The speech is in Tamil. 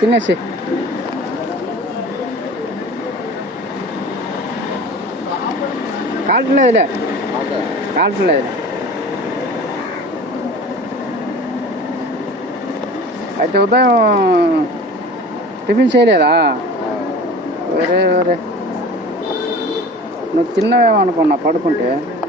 Tienesi. காட்டுல இதுல காட்டுல இதுல அடுத்த உதயம் டிஃபின் செய்யலையதா ஒரே ஒரு இன்னும் சின்ன வேகம் அனுப்பணும் நான் படுக்கும்ட்டு